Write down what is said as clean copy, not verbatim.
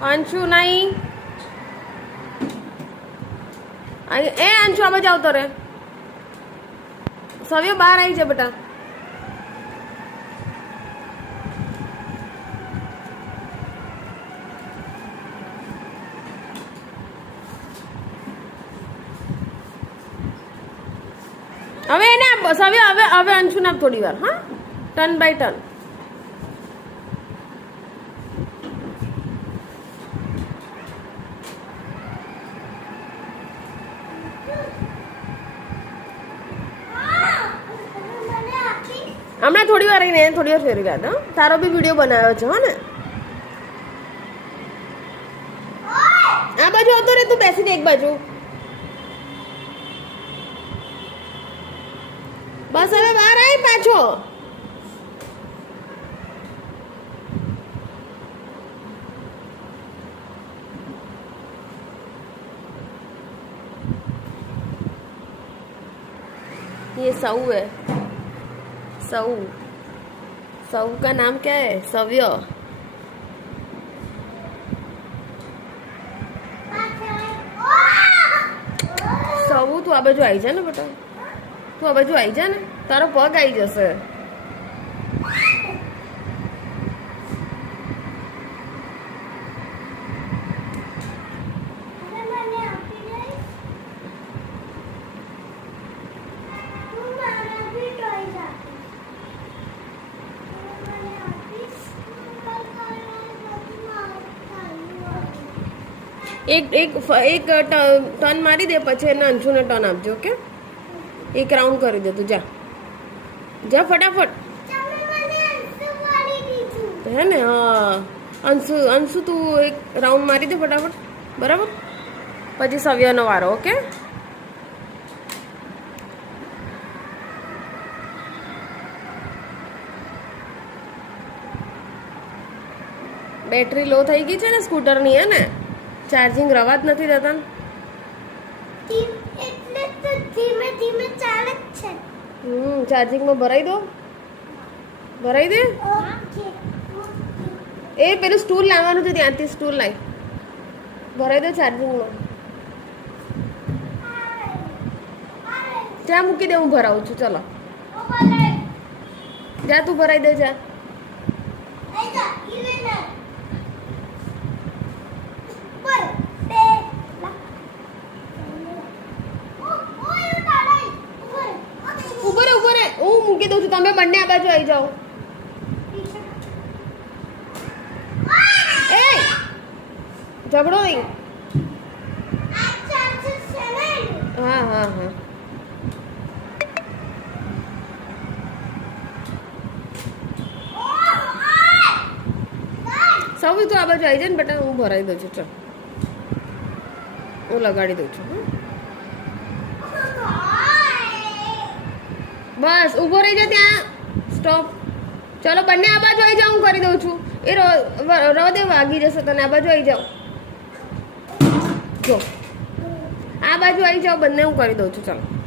અંશુ નહીં એ અંશુ આ બાજુ આવતો રે સવ્યો બહાર આવી છે બેટા હવે એને સવ્ય હવે અંશુ ને થોડી વાર હા ટર્ન બાય ટર્ન હમણાં થોડી વાર રહીને થોડી વાર ફેરવી ગયા હા તારો બી વિડીયો બનાવ્યો છે હો ને આ બાજુ આવતો રે તું બેસીને એક બાજુ બસ હવે બહાર આવી પાછો ये सऊ है सऊ सऊ का नाम क्या है सव्य સવું તું આ બાજુ આવી જા ને બેટા તું આ બાજુ આવી જા ને તારો પગ આવી જશે એક ટર્ન મારી દે પછી એને અંશુને ટર્ન આપજો ઓકે એક રાઉન્ડ કરી દે તું જા જા ફટાફટ હે ને હા અંશુ તું એક રાઉન્ડ મારી દે ફટાફટ બરાબર પછી સવ્યનો વારો ઓકે બેટરી લો થઈ ગઈ છે ને સ્કૂટરની હે ને ચાર્જિંગ રવા જ નથી દેતા એટલે તો ધીમે ધીમે ચાલે છે ચાર્જિંગમાં ભરાઈ દો ભરાઈ દે એ પેલું સ્ટૂલ લાવવાનું છે ત્યાંથી સ્ટૂલ લાવી ભરાઈ દો ચાર્જિંગમાં ત્યાં મૂકી દે હું ભરાવું છું ચલો જા તું ભરાઈ દે જા હું મૂકી દઉં છું તમે બંને આ બાજુ આવી જાઓ એ ઝઘડો નહીં હા હા હા સૌ તું આ બાજુ આવી જાય ને બેટા હું ભરાઈ દઉં છું ચાલ હું લગાડી દઉં છું બસ ઊભો રહી જા ત્યાં સ્ટોપ ચલો બંને આ બાજુ આવી જાઓ હું કરી દઉં છું એ રવા વાગી જશે તને આ બાજુ આવી જાઓ જો આ બાજુ આવી જાઓ બંને હું કરી દઉં છું ચાલો